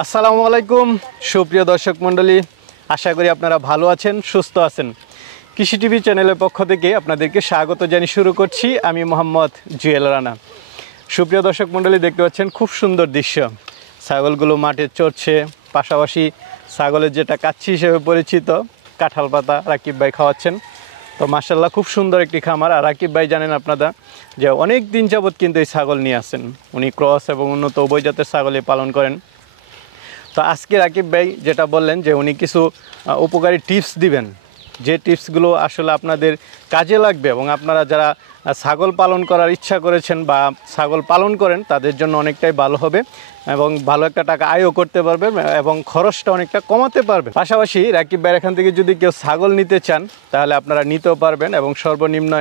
আসসালামু আলাইকুম সুপ্রিয় দর্শক মণ্ডলী, আশা করি আপনারা ভালো আছেন, সুস্থ আছেন। কৃষি টিভি চ্যানেলের পক্ষ থেকে আপনাদেরকে স্বাগত জানিয়ে শুরু করছি। আমি মোহাম্মদ জুয়েল রানা। সুপ্রিয় দর্শক মণ্ডলী, দেখতে পাচ্ছেন খুব সুন্দর দৃশ্য। ছাগলগুলো মাঠে চড়ছে, পাশাপাশি ছাগলের যেটা কাচ্চি হিসেবে পরিচিত কাঁঠাল পাতা রাকিব ভাই খাওয়াচ্ছেন। তো মাশাআল্লাহ খুব সুন্দর একটি খামার। আর রাকিব ভাই জানেন আপনারা যে অনেক দিন যাবৎ কিন্তু এই ছাগল নিয়ে আসেন। উনি ক্রস এবং উন্নত উভয় জাতের ছাগলই পালন করেন। তো আজকে রাকিব ভাই যেটা বললেন যে উনি কিছু উপকারী টিপস দিবেন, যে টিপসগুলো আসলে আপনাদের কাজে লাগবে এবং আপনারা যারা ছাগল পালন করার ইচ্ছা করেছেন বা ছাগল পালন করেন তাদের জন্য অনেকটাই ভালো হবে এবং ভালো একটা টাকা আয়ও করতে পারবে এবং খরচটা অনেকটা কমাতে পারবে। পাশাপাশি রাকিব ভাইয়ের এখান থেকে যদি কেউ ছাগল নিতে চান তাহলে আপনারা নিতেও পারবেন এবং সর্বনিম্ন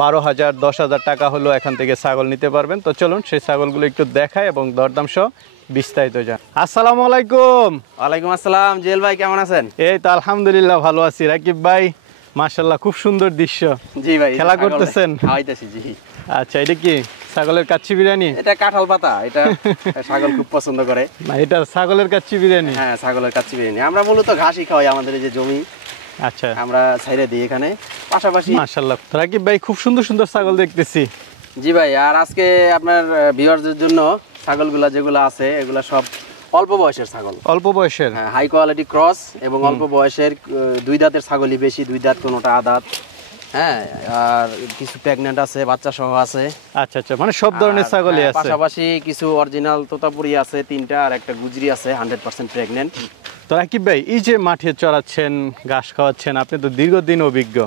12,000 10,000 টাকা হলেও এখান থেকে ছাগল নিতে পারবেন। তো চলুন সেই ছাগলগুলো একটু দেখায় এবং দরদাম সহ বিস্তারিত যান। আসসালামু আলাইকুম। ওয়ালাইকুম আসসালাম। জুয়েল ভাই কেমন আছেন? এই তো আলহামদুলিল্লাহ ভালো আছি। রাকিব ভাই মাশাআল্লাহ খুব সুন্দর দৃশ্য। জি ভাই, খেলা করতেছেন? খাওয়াইতেছি। জি আচ্ছা, এটা কি ছাগলের কাচ্চি বিরিয়ানি? এটা কাঁঠাল পাতা, এটা ছাগল খুব পছন্দ করে। না, এটা ছাগলের কাচ্চি বিরিয়ানি। হ্যাঁ, ছাগলের কাচ্চি বিরিয়ানি। আমরা মূলত ঘাসই খাওয়াই, আমাদের এই যে জমি। আচ্ছা, আমরা ছাইরে দিই এখানে। পাশাপাশি মাশাআল্লাহ রাকিব ভাই খুব সুন্দর সুন্দর ছাগল দেখতেছি। জি ভাই, আর আজকে আপনার ভিউয়ারদের জন্য ছাগলগুলা যেগুলো আছে এগুলা সব অল্প বয়সের ছাগল। অল্প বয়সের? হ্যাঁ, হাই কোয়ালিটি ক্রস এবং অল্প বয়সের। 2 দাঁতের ছাগলই বেশি, 2 দাঁত কোনোটা আদাত। হ্যাঁ, আর কিছু প্রেগন্যান্ট আছে, বাচ্চা সহ আছে। আচ্ছা আচ্ছা, মানে সব ধরনের ছাগলই আছে। পাশাপাশি কিছু অরিজিনাল তোতাপুরি আছে 3টা, আর একটা গুজরি আছে 100% প্রেগন্যান্ট। তো রাকিব ভাই, এই যে মাঠে চড়াচ্ছেন, ঘাস খাওয়াচ্ছেন, আপনি তো দীর্ঘদিন অভিজ্ঞ।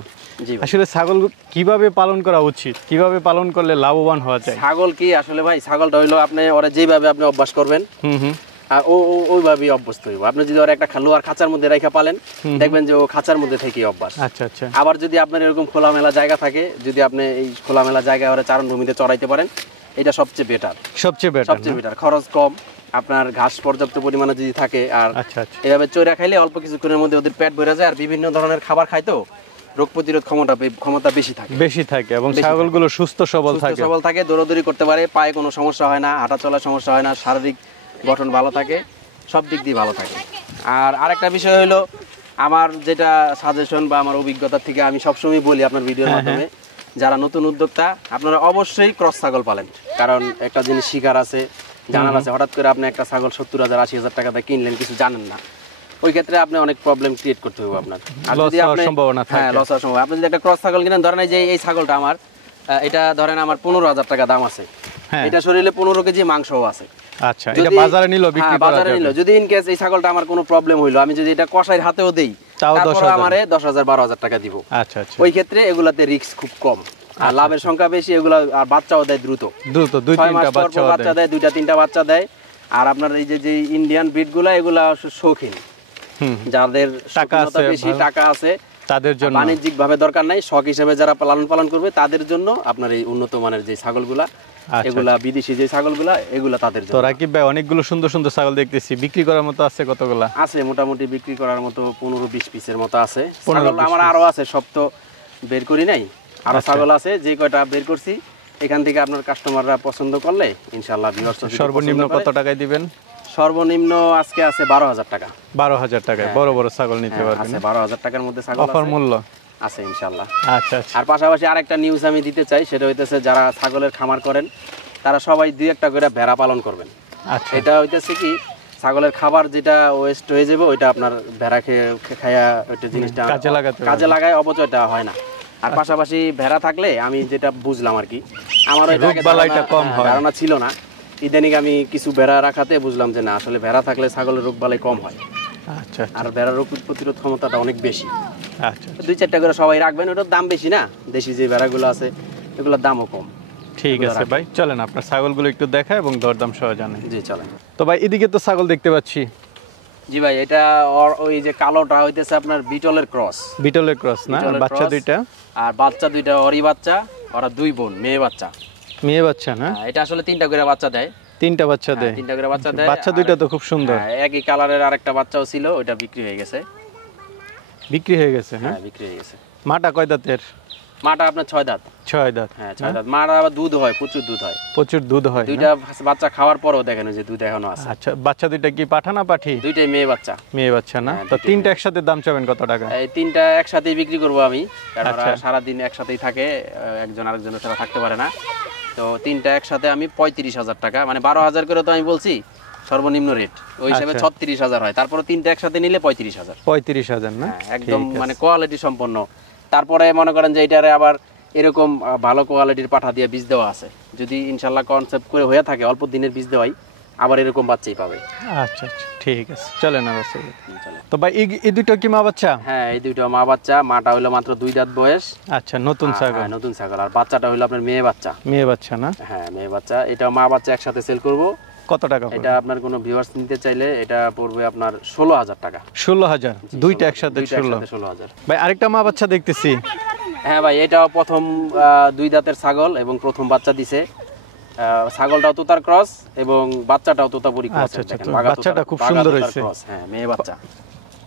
আসলে ছাগল কিভাবে পালন করা উচিত, কিভাবে পালন করলে লাভবান হওয়া যায়? ছাগল কি আসলে ভাই, ছাগলটা হইলো আপনি ওরা যেভাবে আপনি অভ্যাস করবেন আর ওইভাবেই অভ্যস্ত হইব। আপনি যদি ওরা একটা লোহার খাঁচার মধ্যে রেখে পালেন, দেখবেন যে ও খাঁচার মধ্যে থেকেই অভ্যাস। আচ্ছা আচ্ছা। আবার যদি আপনার এরকম খোলামেলা জায়গা থাকে, যদি আপনি এই খোলামেলা জায়গায় ওরা চারণভূমিতে চড়াইতে পারেন, এটা সবচেয়ে বেটার। সবচেয়ে বেটার, খরচ কম, আপনার ঘাস পর্যাপ্ত পরিমাণে যদি থাকে। আর এভাবে চড়া খাইলে অল্প কিছুক্ষণের মধ্যে ওদের পেট ভরে যায়। আর বিভিন্ন ধরনের খাবার খাইতো, রোগ প্রতিরোধ ক্ষমতা বেশি থাকে এবং ছাগলগুলো সুস্থ সবল থাকে, দৌড়াদৌড়ি করতে পারে, পায়ে কোনো সমস্যা হয় না, হাঁটা চলার সমস্যা হয় না, শারীরিক গঠন ভালো থাকে, সব দিক দিয়ে ভালো থাকে। আর আরেকটা বিষয় হলো, আমার যেটা সাজেশন বা আমার অভিজ্ঞতা থেকে আমি সবসময় বলি আপনার ভিডিওর মাধ্যমে, যারা নতুন উদ্যোক্তা আপনারা অবশ্যই ক্রস ছাগল পালেন। কারণ একটা জিনিস শিকার আছে, জানার আছে। হঠাৎ করে আপনি একটা ছাগল 70,000 80,000 টাকা দিয়ে কিনলেন, কিছু জানেন না, ওই ক্ষেত্রে আপনি অনেক প্রবলেম ক্রিয়েট করতে হবে আপনার। আর যদি আপনি লস হওয়ার সম্ভাবনা, আপনি যদি একটা ক্রস ছাগল কিনেন, ধরেন যে এই ছাগলটা আমার, এটা ধরেন আমার 15,000 টাকা দাম আছে, এটা শরীরে 15 কেজি মাংসও আছে। আচ্ছা, এটা বাজারে নিলো, বিক্রি করা যাবে। যদি ইন কেস এই ছাগলটা আমার কোনো প্রবলেম হইলো, আমি যদি এটা কসাইয়ের হাতেও দেই, তারপর আমারে 10,000 12,000 টাকা দিব। আচ্ছা আচ্ছা। ওই ক্ষেত্রে এগুলাতে রিস্ক খুব কম আর লাভের সংখ্যা বেশি। এগুলা আর বাচ্চাও দেয় দ্রুত 2-3টা বাচ্চা দেয়, 2-3টা বাচ্চা দেয়। আর আপনার এই যে ইন্ডিয়ান ব্রিডগুলা, এগুলা শৌখিন, যাদের বেশি টাকা আছে তাদের জন্য, বাণিজ্যিক ভাবে দরকার নাই, শখ হিসেবে যারা পালন করবে তাদের জন্য আপনার এই উন্নত মানের যে ছাগলগুলা, এগুলা বিদেশি যে ছাগলগুলা, এগুলা তাদের জন্য। তো রাকিব ভাই, অনেকগুলো সুন্দর সুন্দর ছাগল দেখতেছি, বিক্রি করার মতো আছে কতগুলা? আছে মোটামুটি বিক্রি করার মতো 15-20 পিসের মতো আছে। আমার আরো আছে, সব তো বের করি নাই, আরো ছাগল আছে। যে কয়টা বের করছি এখান থেকে আপনার কাস্টমাররা পছন্দ করলে ইনশাআল্লাহ ভিউয়ার্স। সর্বনিম্ন কত টাকায় দিবেন? সর্বনিম্ন আজকে আছে 12,000 টাকা। 12,000 টাকায় বড় বড় ছাগল নিতে পারবেন? 12,000 টাকার মধ্যে ছাগল অফার মূল্য আছে ইনশাআল্লাহ। আচ্ছা আচ্ছা। আর পাশাপাশি আরেকটা নিউজ আমি দিতে চাই, সেটা হইতেছে যারা ছাগলের খামার করেন তারা সবাই 2-1টা করে ভেড়া পালন করবেন। আচ্ছা। এটা হইতেছে কি, ছাগলের খাবার যেটা ওয়েস্ট হয়ে যাবে ওইটা আপনার ভেড়া খায়া ওইটা জিনিসটা কাজে লাগায়, অপচয়টা হয় না। আর পাশাপাশি ভেড়া থাকলে আমি যেটা বুঝলাম আর কি, আমার ধারণা ছিল না, ইদানিং আমি কিছু ভেড়া রাখাতে বুঝলাম যে না, আসলে ভেড়া থাকলে ছাগলের রোগ বালাই কম হয়। আচ্ছা। আর ভেড়ার রোগ প্রতিরোধ ক্ষমতাটা অনেক বেশি। আচ্ছা। 2-4টা করে সবাই রাখবেন, ওটার দাম বেশি না, দেশি যে ভেড়াগুলো আছে এগুলোর দামও কম। ঠিক আছে ভাই, চলেন আপনার ছাগলগুলো একটু দেখা এবং দরদাম সহ জানেন। জি চলেন। তো ভাই, এদিকে তো ছাগল দেখতে পাচ্ছি। জি ভাই, এটা ওই যে কালোটা হইতেছে আপনার বিটলের ক্রস না? বাচ্চা 2টা, আর বাচ্চা 2টা ওরই বাচ্চা, ওরা 2 বোন, মেয়ে বাচ্চা না? এটা আসলে 3টা করে বাচ্চা দেয়। 3টা বাচ্চা দেয়? 3টা করে বাচ্চা দেয়। বাচ্চা 2টা তো খুব সুন্দর। একই কালারের আরেকটা বাচ্চাও ছিল, ওইটা বিক্রি হয়ে গেছে। হ্যাঁ, বিক্রি হয়ে গেছে। মাটা কয় দাঁতের? মাটা আপনার 6 দাঁত। 6 দাঁত, হ্যাঁ 6 দাঁত। মাটা আবার দুধ হয়, প্রচুর দুধ হয়। প্রচুর দুধ হয়। দুইটা বাচ্চা খাওয়ার পরও দেখেন যে দুধ এখনো আছে। আচ্ছা, বাচ্চা দুইটা কি পাঠা না পাঠি? দুইটাই মেয়ে বাচ্চা। মেয়ে বাচ্চা না? তো তিনটা একসাথে দাম চাবেন কত টাকা? এই তিনটা একসাথেই বিক্রি করব আমি, কারণ ওরা সারা দিন একসাথেই থাকে, একজন আরেকজনের সাথে থাকতে পারে না। তো তিনটা একসাথে আমি 35,000 টাকা, মানে 12,000 করে তো আমি বলছি সর্বনিম্ন রেট, ওই হিসাবে 36,000 হয়। তারপরে তিনটা একসাথে নিলে 35,000। 35,000 না? একদম মানে কোয়ালিটি সম্পন্ন। তারপরে মনে করেন যে এটারে আবার এরকম ভালো কোয়ালিটির পাঠা দিয়ে বীজ দেওয়া আছে, যদি ইনশাল্লাহ কনসেপ্ট করে হয়ে থাকে অল্প দিনের বীজ দেওয়াই, আবার এরকম বাচ্চাই পাবে। আচ্ছা আচ্ছা, ঠিক আছে, চলে না রাসেল। তো ভাই এই দুটো কি মা বাচ্চা? হ্যাঁ, এই দুটো মা বাচ্চা। মাটা হলো মাত্র 2 দাঁত বয়স। আচ্ছা, নতুন ছাগল? হ্যাঁ, নতুন ছাগল। আর বাচ্চাটা হলো আপনার মেয়ে বাচ্চা। মেয়ে বাচ্চা না? হ্যাঁ, মেয়ে বাচ্চা। এটা মা বাচ্চা একসাথে সেল করব। কত টাকা? এটা আপনার কোনো ভিউয়ার্স নিতে চাইলে এটা পড়বে আপনার 16,000 টাকা। 16,000? দুইটা একসাথে 16,000। ভাই আরেকটা মা বাচ্চা দেখতেছি। হ্যাঁ ভাই, এটাও প্রথম 2 দাঁতের ছাগল এবং প্রথম বাচ্চা দিছে। ছাগলটাও তোতার ক্রস এবং বাচ্চাটাও তোতাপুরি ক্রস। বাচ্চাটা খুব সুন্দর হয়েছে। হ্যাঁ, মেয়ে বাচ্চা,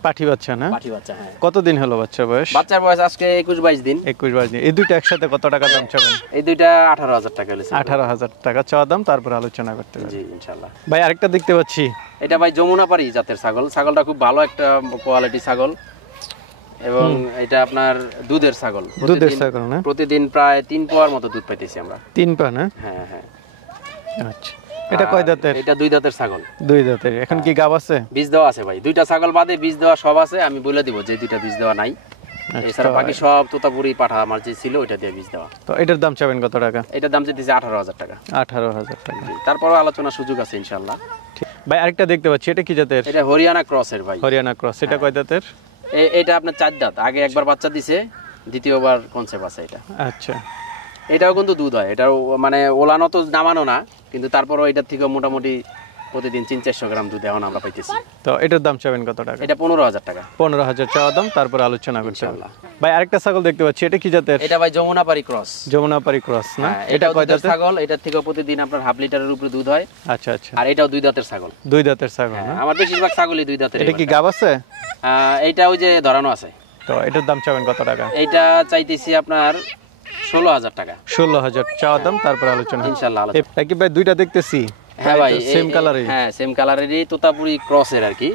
পাঠি বাচ্চা না? পাঠি বাচ্চা। হ্যাঁ। কতদিন হলো বাচ্চার বয়স? বাচ্চার বয়স আজকে 21-22 দিন। 21-22 দিন। এই দুইটা একসাথে কত টাকা দাম চাবেন? এই দুইটা 18,000 টাকা হলো। 18,000 টাকা চাওয়া দাম, তারপর আলোচনা করতে হবে। জি ইনশাআল্লাহ। ভাই আরেকটা দেখতে পাচ্ছি। এটা ভাই যমুনাপাড়ি জাতের ছাগল। ছাগলটা খুব ভালো একটা কোয়ালিটি ছাগল এবং এটা আপনার দুধের ছাগল। দুধের ছাগল না? প্রতিদিন প্রায় 3 পোয়ার মতো দুধ পাইতেছি আমরা। 3 পা না? হ্যাঁ হ্যাঁ। আচ্ছা, এটা কয় দাঁতের? এটা 2 দাঁতের ছাগল। 2 দাঁতের। এখন কি গাব আছে? বীজ দেওয়া আছে ভাই। দুইটা ছাগল বাদে বীজ দেওয়া সব আছে। আমি বলে দিব যে দুইটা বীজ দেওয়া নাই। এছাড়া বাকি সব তোতাপুরি পাঠা আমার যে ছিল ওইটা দিয়ে বীজ দেওয়া। তো এটার দাম চাবেন কত টাকা? এটার দাম চাইতেছি 18,000 টাকা। 18,000 টাকা। তারপর আলোচনা সুযোগ আছে ইনশাআল্লাহ। ভাই আরেকটা দেখতে পাচ্ছি, এটা কি জাতের? এটা হরিয়ানা ক্রসের ভাই। হরিয়ানা ক্রস। এটা কয় দাঁতের? এটা আপনার 4 দাঁত। আগে একবার বাচ্চা দিছে, দ্বিতীয়বার কনসেপ্ট আছে এটা। আচ্ছা, এটাও কিন্তু দুধ হয়। এটাও মানে ওলানো তো নামানো না, কিন্তু তারপরও এটার থেকে মোটামুটি প্রতিদিন 300-400 গ্রাম দুধ এখন আমরা পাইতেছি। তো এটার দাম চাবেন কত টাকা? এটা 15,000 টাকা। 15,000 চাওয়া দাম, তারপর আলোচনা করতে হবে। ভাই আরেকটা ছাগল দেখতে পাচ্ছি, এটা কি জাতের? এটা ভাই যমুনাপাড়ি ক্রস। যমুনাপাড়ি ক্রস না? এটা কয় দাঁতের ছাগল? এটার থেকে প্রতিদিন আপনার হাফ লিটারের উপরে দুধ হয়। আচ্ছা আচ্ছা। আর এটাও 2 দাঁতের ছাগল। 2 দাঁতের ছাগল না? আমার বেশিরভাগ ছাগলই 2 দাঁতের। এটা কি গাব আছে? এটা ওই যে ধরানো আছে। তো এটার দাম চাবেন কত টাকা? এটা চাইতেছি আপনার 16,000 টাকা। 16,000 চাওয়া দাম, তারপর আলোচনা ইনশাআল্লাহ। কি ভাই দুইটা দেখতেছি? হ্যাঁ ভাই, সেম কালারই। হ্যাঁ, সেম কালারেরই তোতাপুরি ক্রসের আর কি।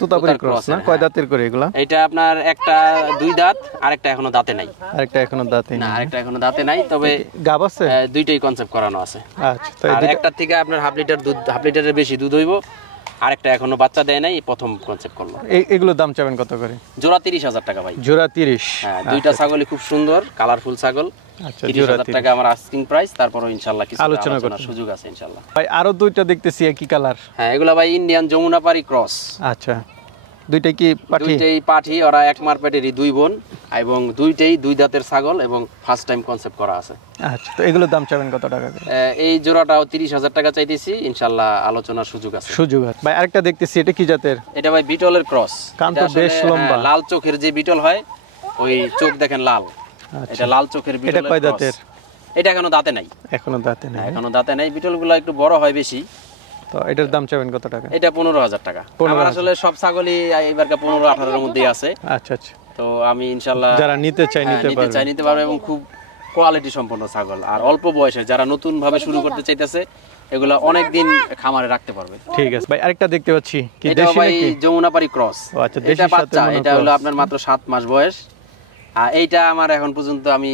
তোতাপুরি ক্রস না? কয় দাঁতের করে এগুলা? এটা আপনার একটা 2 দাঁত, আরেকটা এখনো দাঁতে নাই। আরেকটা এখনো দাঁতে না, নাই। আরেকটা এখনো দাঁতে নাই, তবে গাব আছে? দুইটাই কনসেপ্ট করানো আছে। আচ্ছা, তো আর একটা থেকে আপনার হাফ লিটার দুধ, হাফ লিটারের বেশি দুধ হইব। আরেকটা এখনো বাচ্চা দেয় নাই, প্রথম কনসেপ্ট করলো। এগুলো দাম চাবেন কত করে? জোড়া 30,000 টাকা ভাই। জোড়া 30? হ্যাঁ, দুইটা ছাগলই খুব সুন্দর কালারফুল ছাগল। আচ্ছা, 30,000 টাকা আমার আস্কিং প্রাইস। তারপরও ইনশাআল্লাহ কিছু আলোচনা করার সুযোগ আছে ইনশাআল্লাহ। ভাই আরো দুইটা দেখতেছি একই কালার। হ্যাঁ, এগুলা ভাই ইন্ডিয়ান যমুনাপাড়ি ক্রস। আচ্ছা, দুইটাই কি পাঠি? দুইটাই পাঠি। ওরা এক মারপেটেরই 2 বোন এবং দুইটাই 2 দাঁতের ছাগল এবং ফার্স্ট টাইম কনসেপ্ট করা আছে। আচ্ছা, তো এগুলোর দাম চাবেন কত টাকা করে? এই জোড়াটাও 30,000 টাকা চাইতেছি, ইনশাআল্লাহ আলোচনার সুযোগ আছে। সুযোগ আছে। ভাই আরেকটা দেখতেছি, এটা কি জাতের? এটা ভাই বিটলের ক্রস। কান তো বেশ লম্বা। লাল চোখের যে বিটল হয়, ওই চোখ দেখেন লাল। এটা লাল চোখের বিটল। এটা কয় দাঁতের? এটা এখনো দাঁতে নাই। এখনো দাঁতে নাই? এখনো দাঁতে নাই। বিটলগুলো একটু বড় হয় বেশি। তো এটার দাম চাবেন কত টাকা? এটা 15,000 টাকা। আমার আসলে সব ছাগলই এবারকার 15-18 এর মধ্যেই আছে। আচ্ছা আচ্ছা। তো আমি ইনশাআল্লাহ যারা নিতে চাই নিতে পারবে এবং খুব কোয়ালিটি সম্পন্ন ছাগল। আর অল্প বয়সে যারা নতুন ভাবে শুরু করতে চাইতেছে, এগুলা অনেক দিন খামারে রাখতে পারবে। ঠিক আছে ভাই, আরেকটা দেখতে পাচ্ছি, কি দেশি নাকি? যমুনাপাড়ি ক্রস। আচ্ছা, দেশি সাথে এটা হলো আপনার মাত্র 7 মাস বয়স। আর এইটা আমার এখন পর্যন্ত আমি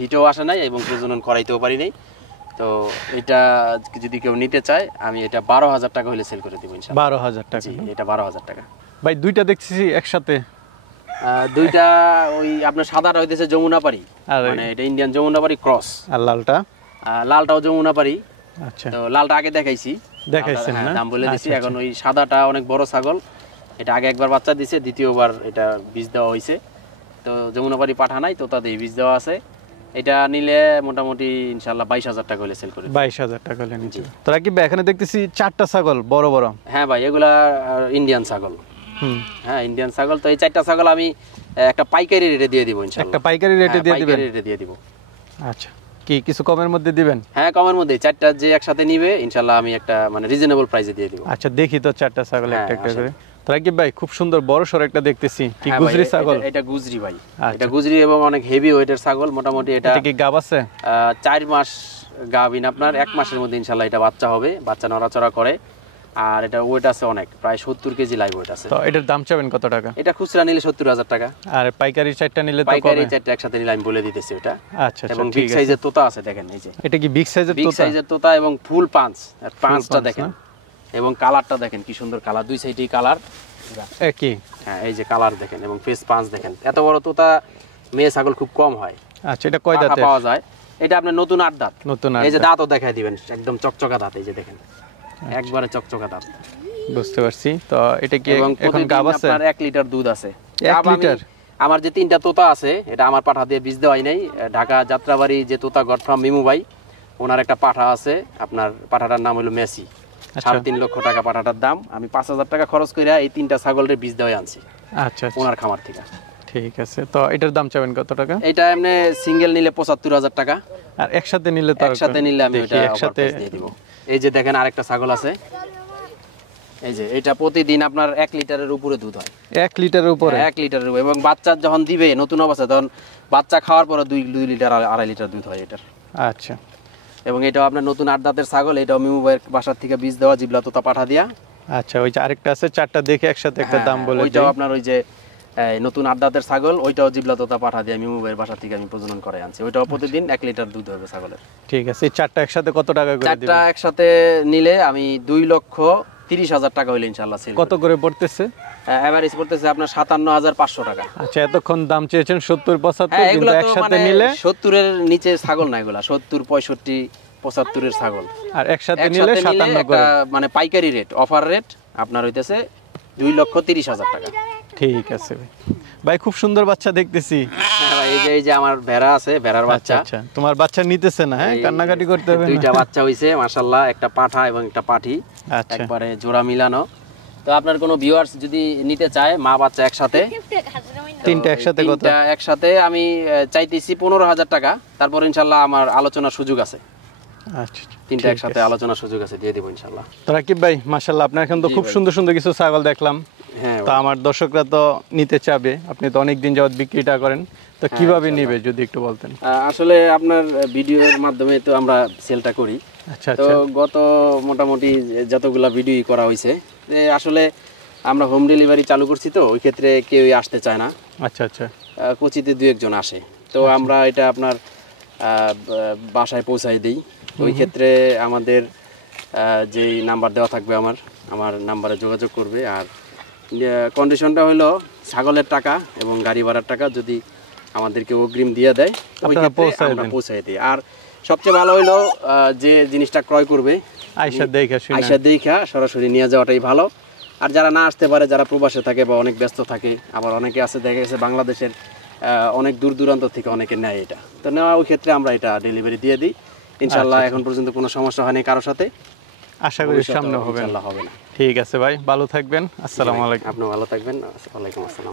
হিটেও আসে নাই এবং প্রজনন করাইতেও পারি নাই। তো এটা যদি কেউ নিতে চায়, আমি এটা 12,000 টাকা হলে সেল করে দেব ইনশাআল্লাহ। 12,000 টাকা? এটা 12,000 টাকা। ভাই দুইটা দেখছি একসাথে। দুইটা ওই আপনার সাদাটা হইতেছে যমুনাপাড়ি, মানে এটা ইন্ডিয়ান যমুনাপাড়ি ক্রস। আর লালটা? লালটাও যমুনাপাড়ি। আচ্ছা, তো লালটা আগে দেখাইছেন না? দাম বলে দিছি। এখন ওই সাদাটা অনেক বড় ছাগল। এটা আগে একবার বাচ্চা দিছে, দ্বিতীয়বার এটা বীজ দেওয়া হয়েছে। তো যমুনাপাড়ি পাঠা নাই, তো তাদের বীজ দেওয়া আছে। এটা নিলে মোটামুটি ইনশাআল্লাহ 22,000 টাকা হলে সেল করে। 22,000 টাকা হলে নিচে। তোরা কি এখানে দেখতেছি 4টা ছাগল বড় বড়? হ্যাঁ ভাই, এগুলা ইন্ডিয়ান ছাগল। হ্যাঁ, ইন্ডিয়ান ছাগল। তো এই 4টা ছাগল আমি একটা পাইকারি রেটে দিয়ে দিব ইনশাআল্লাহ। একটা পাইকারি রেটে দিয়ে দিবেন? পাইকারি রেটে দিয়ে দিব। আচ্ছা, কি কিছু কমের মধ্যে দিবেন? হ্যাঁ, কমের মধ্যে। 4টা যে একসাথে নিবে ইনশাআল্লাহ আমি একটা মানে রিজনেবল প্রাইসে দিয়ে দিব। আচ্ছা, দেখি তো 4টা ছাগল একটা একটা করে। রাকিব ভাই খুব সুন্দর বড় সর একটা দেখতেছি, কি গুজরি ছাগল? এটা গুজরি ভাই, এটা গুজরি এবং অনেক হেভি ওয়েটের ছাগল। মোটামুটি এটা কি গাব আছে? 4 মাস গাবিন, আপনার 1 মাসের মধ্যে ইনশাআল্লাহ এটা বাচ্চা হবে, বাচ্চা নড়াচড়া করে। আর এটা ওয়েট আছে অনেক, প্রায় 70 কেজি লাইভ ওয়েট আছে। তো এটার দাম চাবেন কত টাকা? এটা খুচরা নিলে 70,000 টাকা, আর পাইকারি চারটা নিলে? পাইকারি চারটা একসাথে নিলে আমি বলে দিতেছি ওটা। আচ্ছা, এবং বিগ সাইজের তোতা আছে, দেখেন এই যে এটা কি বিগ সাইজের তোতা? বিগ সাইজের তোতা এবং ফুল পাঁচ, আর পাঁচটা দেখেন, এবং কালারটা দেখেন কি সুন্দর কালার, দুই সাইডেই কালার একই। হ্যাঁ, এই যে কালার দেখেন এবং ফেস পাঁচ দেখেন। এত বড় তোতা মেয়ে ছাগল খুব কম হয়। আচ্ছা, এটা কয় দাঁতে পাওয়া যায়? এটা আপনার নতুন 8 দাঁত। এই যে দাঁতও দেখাই দিবেন, একদম চকচকা দাঁত, এই যে দেখেন একবারে চকচকা দাঁত। বুঝতে পারছি। তো এটা কি এখন গাব আছে? আপনার 1 লিটার দুধ আছে। 1 লিটার? আমার যে 3টা তোতা আছে, এটা আমার পাঠা দিয়ে বীজ দেওয়াই নাই। ঢাকা যাত্রাবাড়ি যে তোতা গড ফার্ম মিমু ভাই, ওনার একটা পাঠা আছে, আপনার পাঠাটার নাম হলো মেসি। 3.5 লক্ষ টাকা পাঠাটার দাম। আমি 5,000 টাকা খরচ করে এই 3টা ছাগলের বীজ দেওয়াই আনছি। আচ্ছা, ওনার খামার থেকে। ঠিক আছে। তো এটার দাম চাবেন কত টাকা? এটা এমনি সিঙ্গেল নিলে 75,000 টাকা, আর একসাথে নিলে? তো একসাথে নিলে আমি এটা একসাথে দিয়ে দিব। এই যে দেখেন আরেকটা ছাগল আছে, এই যে এটা প্রতিদিন আপনার 1 লিটারের উপরে দুধ হয়। 1 লিটারের উপরে? 1 লিটারের উপরে। এবং বাচ্চা যখন দিবে নতুন অবস্থা, তখন বাচ্চা খাওয়ার পরে 2 লিটার 2.5 লিটার দুধ হয় এটার। আচ্ছা। এবং এটাও আপনার নতুন 8 দাঁতের ছাগল, এটাও মিমু ভাইয়ের বাসার থেকে বীজ দেওয়া, জিবলা তোতা পাঠা দিয়া। আচ্ছা, ওই যে আরেকটা আছে, 4টা দেখে একসাথে একটা দাম বলে দিই। ওইটাও আপনার ওই যে নতুন 8 দাঁতের ছাগল, ওইটাও জিবলা তোতা পাঠা দিয়া মিমু ভাইয়ের বাসা থেকে আমি প্রজনন করে আনছি। ওইটাও প্রতিদিন 1 লিটার দুধ হবে ছাগলের। ঠিক আছে। এই 4টা একসাথে কত টাকা করে দিবেন? 4টা একসাথে নিলে আমি 2,30,000 টাকা হইলে ইনশাআল্লাহ সেল। কত করে পড়তেছে? এভারেজ পড়তেছে আপনার 57,500 টাকা। আচ্ছা, এতক্ষণ দাম চেয়েছেন 70-75, কিন্তু একসাথে নিলে 70 এর নিচে ছাগল না, এগুলা 70, 65, 75 এর ছাগল। আর একসাথে নিলে 57 করে, মানে পাইকারি রেট, অফার রেট আপনার হইতেছে 2,30,000 টাকা। ঠিক আছে ভাই, খুব সুন্দর বাচ্চা দেখতেছি। এই যে আমার ভেড়া আছে, ভেড়ার বাচ্চা। আচ্ছা, তোমার বাচ্চা নিতেছে না? হ্যাঁ, কান্নাকাটি করতে হবে না? 2টা বাচ্চা হইছে মাশাআল্লাহ, একটা পাঠা এবং একটা পাঠি, একবারে জোড়া মিলানো। তো আপনার কোনো ভিউয়ার্স যদি নিতে চায় মা বাচ্চা একসাথে, 3টা একসাথে কত? 3টা একসাথে আমি চাইতেছি 15,000 টাকা। তারপর ইনশাআল্লাহ আমার আলোচনার সুযোগ আছে। আচ্ছা, 3টা একসাথে আলোচনার সুযোগ আছে, দিয়ে দেব ইনশাআল্লাহ। তো রাকিব ভাই, মাশাআল্লাহ, আপনার এখন তো খুব সুন্দর সুন্দর কিছু ছাগল দেখলাম। হ্যাঁ, তো আমার দর্শকরা তো নিতে চাবে, আপনি তো অনেক দিন যাবত বিক্রিটা করেন, তো কিভাবে নিবে যদি একটু বলতেন? আসলে আপনার ভিডিওর মাধ্যমে তো আমরা সেলটা করি। আচ্ছা, তো গত মোটামুটি যতগুলা ভিডিও করা হয়েছে, আসলে আমরা হোম ডেলিভারি চালু করছি, তো ওই ক্ষেত্রে কেউই আসতে চায় না। আচ্ছা, আচ্ছা, কোচিতে 2-1 আসে। তো আমরা এটা আপনার বাসায় পৌঁছাই দিই। ওই ক্ষেত্রে আমাদের যেই নাম্বার দেওয়া থাকবে আমার নাম্বারে যোগাযোগ করবে। আর কন্ডিশনটা হলো ছাগলের টাকা এবং গাড়ি ভাড়ার টাকা যদি আমাদেরকে অগ্রিম দিয়ে দেয়, ওই ক্ষেত্রে আমরা পৌঁছাই দিই। আর সবচেয়ে ভালো হলো যে জিনিসটা ক্রয় করবে আইসা দেখা সরাসরি নিয়ে যাওয়াটাই ভালো। আর যারা না আসতে পারে, যারা প্রবাসে থাকে বা অনেক ব্যস্ত থাকে, আবার অনেকে আছে দেখা গেছে বাংলাদেশের অনেক দূর দূরান্ত থেকে অনেকে নেয় এটা, তো নেওয়া ওই ক্ষেত্রে আমরা এটা ডেলিভারি দিয়ে দিই ইনশাআল্লাহ। এখন পর্যন্ত কোনো সমস্যা হয়নি কারোর সাথে, আশা করি সামনে হবে না। ঠিক আছে ভাই, ভালো থাকবেন। আসসালামু আলাইকুম। আপনি ভালো থাকবেন। ওয়ালাইকুম আসসালাম।